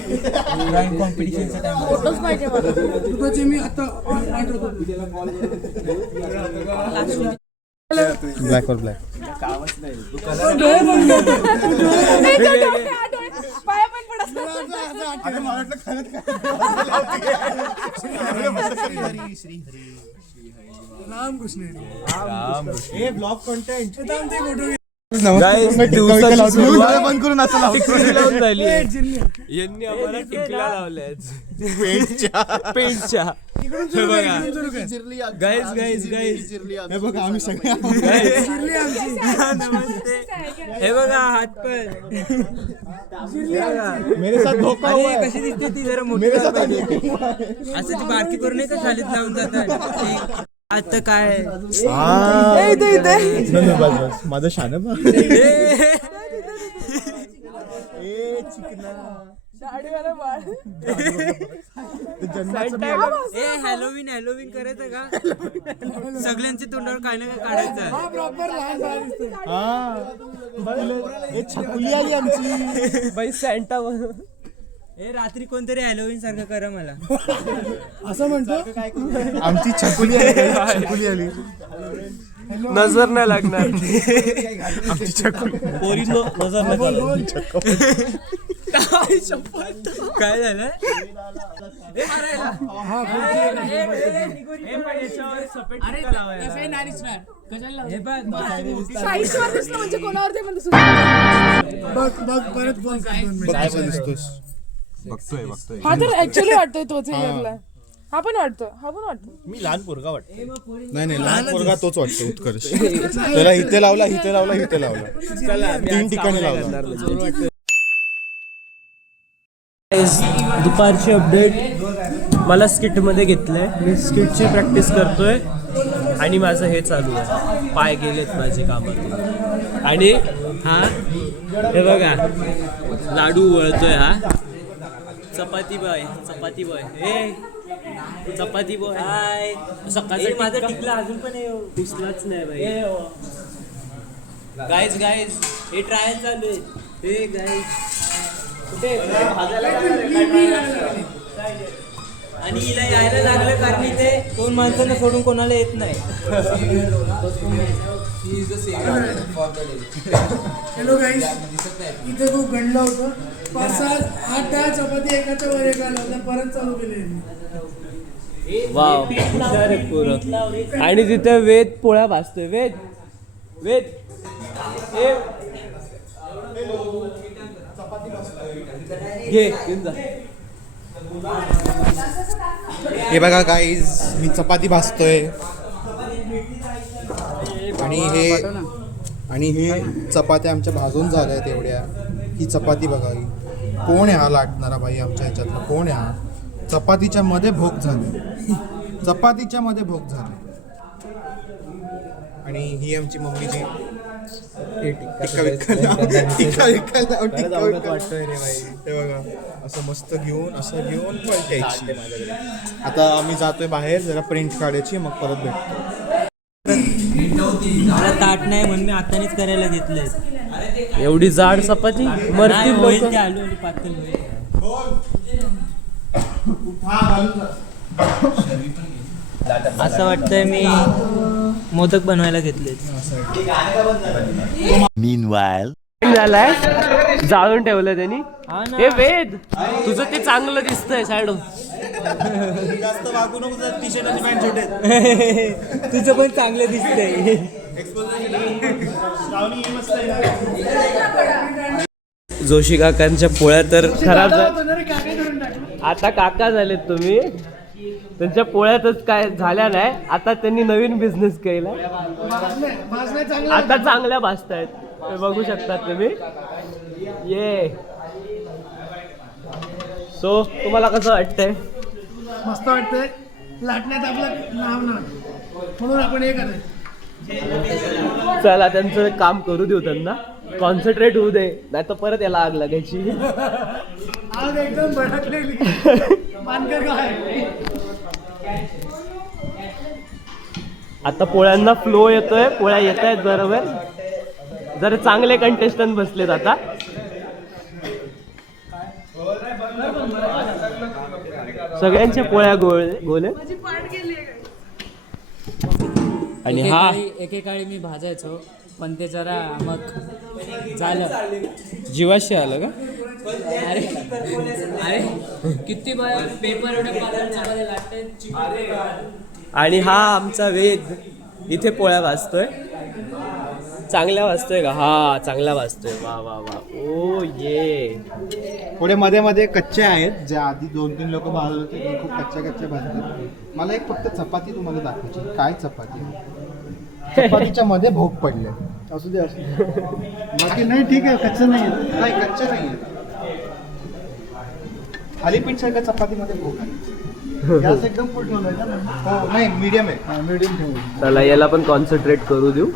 Drawing कॉम्पिटिशनचा time photos पाहिजे मला तुझे मी आता ब्लॅक और ब्लॅक कामच नाही पाया पण पडत रामकृष्ण ब्लॉग कंटेंट बंद करून असं लावून झाली यांनी आम्हाला टिकल्या लावल्या पेंटच्या गाईज गाईज गाईज हे बघा आम्ही सगळे हे बघा हात पण मेरे साथ धोका हुआ है. कशी दिसते ती जरा मोठी असं ती बारकी करून नाही का शाळेत लावून जातात आता काय बस माझं शान हॅलोविन हॅलोविन करायचं का सगळ्यांच्या तोंडावर काय ना काय काढायचं छकुली आली आमची बाई सॅन्टा हे रात्री कोणतरी हॅलोविन सारखं करा मला असं म्हणतो आमची छकुली आली नजर नाही लागणार आमची छकुली पोरीनो नजर नाही काय झालं म्हणजे कोणावरती बघ बघ परत फोन दिसतोस बघतोय हा तर ऍक्च्युअली वाटतोय तोच यातला हा पण वाटतो मी लहान पोरगा वाटतो नाही लहान पोरगा तोच वाटतो उत्कर्ष त्याला इथे लावला 3 ठिकाणी लावला दुपारची अपडेट मला स्किटमध्ये घेतलंय मी स्किटची प्रॅक्टिस करतोय आणि माझं हे चालू आहे पाय गेलेत माझे कामात आणि हा हे बघा लाडू वळतोय हा चपाती बॉय हे चपाती बॉय हाय सकाळचं माझं टिकला अजून पण दिसलाच नाही भाई गाईज हे ट्रायल चालू आहे हे गाईज कुठे आणि हिला यायला लागलं कारण इथे 2 माणसांना सोडून कोणाला येत नाही हॅलो गाईस इथे खूप गंडलं होतं 5-7-8 चपाती एकाच्या वर एका लावल्या परत चालू केले वाव हुशार आहे पोरं. आणि तिथे वेद पोळ्या भाजतोय वेद घे घेऊन जा. हे बघा गाईज मी चपाती भाजतोय आणि हे चपात्या आमच्या भाजून झाल्या तेवढ्या ही चपाती बघा कोण आहे हा लाटणारा बाई आमच्या ह्याच्यातला कोण आहे हा चपातीच्या मध्ये भोग झाले आणि ही आमची मम्मीची वाटतोय रे बाई हे बघा असं मस्त घेऊन पलटायची आता आम्ही जातोय बाहेर जरा प्रिंट काढायची मग परत भेटतो मला ताट नाही म्हणून मी आतानीच करायला घेतलंय एवढी जाड चपाती मरती होईल आलू आणि पातळ होईल असं वाटतंय मी मोदक बनवायला घेतले झालाय जाळून ठेवलं त्यांनी हे वेद तुझं ते चांगलं दिसतंय साडू जास्त वागू नको टी शर्ट आणि पॅन्ट छोटे तुझं पण चांगलं दिसतंय जोशी काकांच्या पोळ्या तर खराब आता काका झालेत तुम्ही त्यांच्या पोळ्यातच काय झाल्या नाही आता त्यांनी नवीन बिझनेस केला आता चांगल्या भाजतायत बघू शकतात तुम्ही ये सो तुम्हाला कसं वाटतंय मस्त वाटतंय लाटण्यात आपलं नाव ना म्हणून आपण हे करायचं चला त्यांचं काम करू देऊ त्यांना कॉन्सन्ट्रेट होऊ दे नाही तर परत याला आग लागायची आज एकदम भडकलेली पानकर काय आता पोळ्यांना फ्लो येतोय पोळ्या येत आहेत बरोबर जरा चांगले कंटेस्टंट बसलेत आता सगळ्यांच्या पोळ्या गोल आहेत. आणि हा एकेकाळी मी भाजायचो पण ते जरा मग झालं. जीवाशी आलं का? अरे अरे किती पेपर एवढे पातळ लागतात. आणि हा आमचा वेद इथे पोळ्या भाजतोय. चांगल्या वाजतोय का? हा चांगला वाजतोय. वा वा वा. ओ ये. थोडे मध्ये मध्ये कच्चे आहेत, जे आधी 2-3 लोक भाजत होते ते खूप कच्च्या भाजतात. मला एक फक्त चपाती तुम्हाला दाखवायची. काय चपाती? चपातीच्या मध्ये भोग पडले. असू दे असू दे. बाकी नाही ठीक आहे. कच्चं नाही नाही कच्चं नाही. थालीपीठ सारख्या चपातीमध्ये भोग आहे. गॅस एकदम फुल ठेवलाय ना? हो नाही मीडियम आहे. मीडियम ठेवू. चला याला पण कॉन्सन्ट्रेट करू देऊ.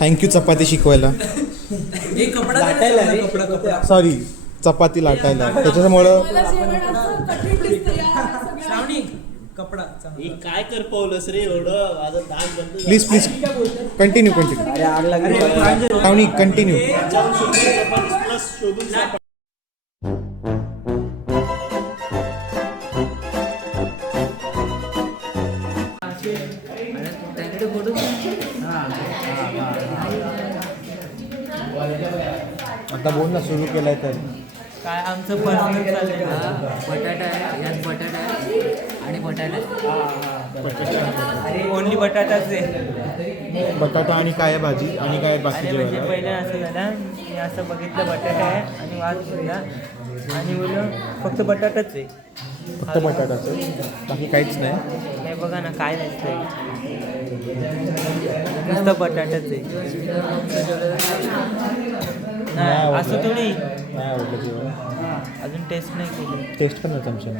थँक्यू चपाती शिकवायला. सॉरी चपाती लाटायला. त्याच्यामुळं काय कर पावलंस रे एवढं माझं दात बंद. Please please continue continue. आता बोल ना सुरू केलाय तर. काय आमचं पर्सनल चालेल. बटाटा आहे यात. बटाटा आहे आणि बटाटा आहे. ओनली बटाटाच आहे. बटाटा आणि काय भाजी आणि काय बाकीचे म्हणजे पहिलं असं झालं मी असं बघितलं बटाटा आहे आणि वाद घेतला आणि बोललो फक्त बटाटाच आहे. फक्त बटाटाचं बाकी काहीच नाही. हे बघा ना काय नसतंय नुसतं बटाटाच आहे. नाही असं थोडी नाही आवडलं जेवण. अजून टेस्ट नाही केली. टेस्ट पण नाही आमच्या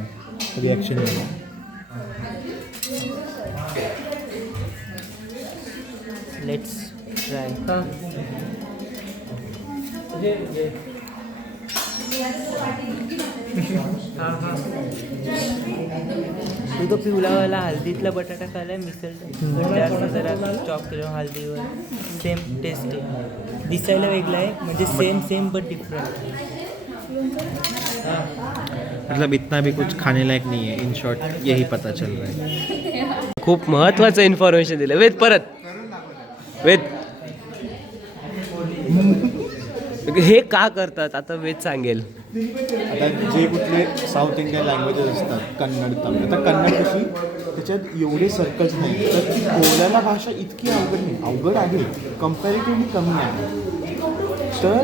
रिॲक्शन. Let's try. तू तो पिवळावाला हळदीतला बटाटा खाल्लाय मिसळ जास्त जरा चॉप केलं हळदीवर. सेम टेस्ट आहे. दिसायला वेगळा आहे म्हणजे सेम बट डिफरंट. मतलब इतना भी कुछ खाने लायक नहीं है. इन शॉर्ट यही पता चल रहा है. खूप महत्वाचं इन्फॉर्मेशन दिलं. वेद परत वेद. हे का करतात आता वेद सांगेल. आता जे कुठले साऊथ इंडियन लँग्वेजेस असतात कन्नड तमिळ. आता कन्नड कशी त्याच्यात एवढे सर्कल्स नाही तर ती बोलायला भाषा इतकी अवघड नाही. अवघड आहे कम्पॅरेटिव्हली कमी आहे. तर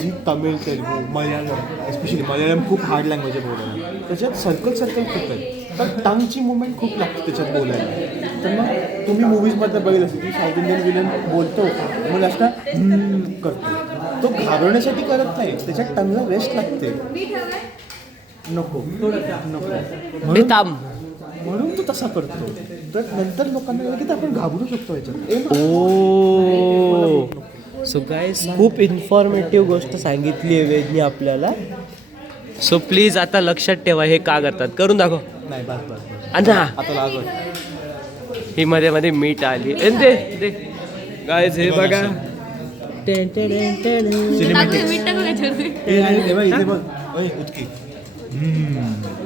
जी तमिळ तेलगू मल्याळम एस्पेशली मल्याळम खूप हार्ड लँग्वेज आहे बोलायला. त्याच्यात सर्कल खूप आहे. तर टंगची मुवमेंट खूप लागते त्याच्यात बोलायला. तर मग तुम्ही मूवीजमध्ये बघितलं असेल की साऊथ इंडियन विलन बोलतो मग जास्त करतो. तो घाबरण्यासाठी करत नाही. त्याच्यात टंगला रेस्ट लागते. नको म्हणून तो तसा करतो. तर नंतर लोकांना कळलं की आपण घाबरू शकतो याच्यात. ओ सो गाईस खूप इन्फॉर्मेटिव्ह गोष्ट सांगितली आहे वेदनी आपल्याला. सो प्लीज आता लक्षात ठेवा हे का करतात. करून दाखव. नाही बस आता आता लागत. ही मध्ये मध्ये मीठ आली. दे गाईज हे बघा.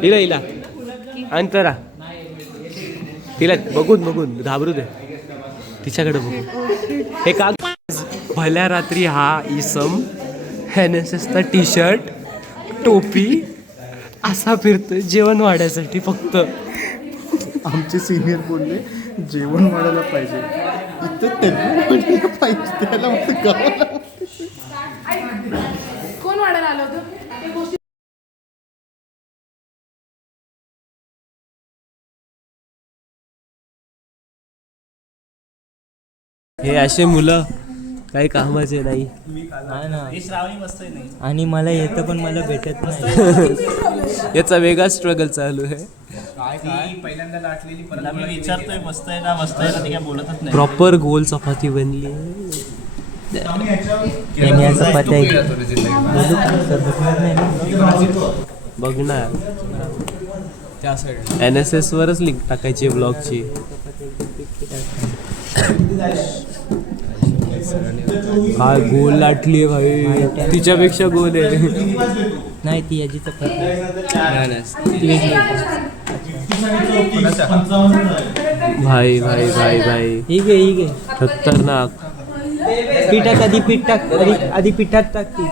हिला अंतरा तिला बघून घाबरू दे. तिच्याकडे बघू. हे का भल्या रात्री हा इसम NSSचा टी शर्ट टोपी असा फिरतोय जेवण वाढायसाठी फक्त. आमचे सिनियर बोलले जेवण वाढायला पाहिजे. इथं तेलगू पाहिजे त्याला गावाला. कोण वाढायला आलं होतं? हे असे मुलं काही कामाचे नाही. आणि मला येतं पण मला भेटत नाही. याचा वेगळा स्ट्रगल चालू आहे. पहिल्यांदा लाटलेली परत मी विचारतोय मस्त आहे ना ती काय बोलतच नाही. प्रॉपर गोल चपाती बनली. बघणार त्या साईड NSS वरच लिंक टाकायची ब्लॉगची. काय गोल लाटली भाई, तिच्यापेक्षा गोल आहे. नाही ती याची भाई भाई भाई भाई ठीक आहे खतरनाक. पिठात आधी पीठ टाक, आधी पिठात टाक ती.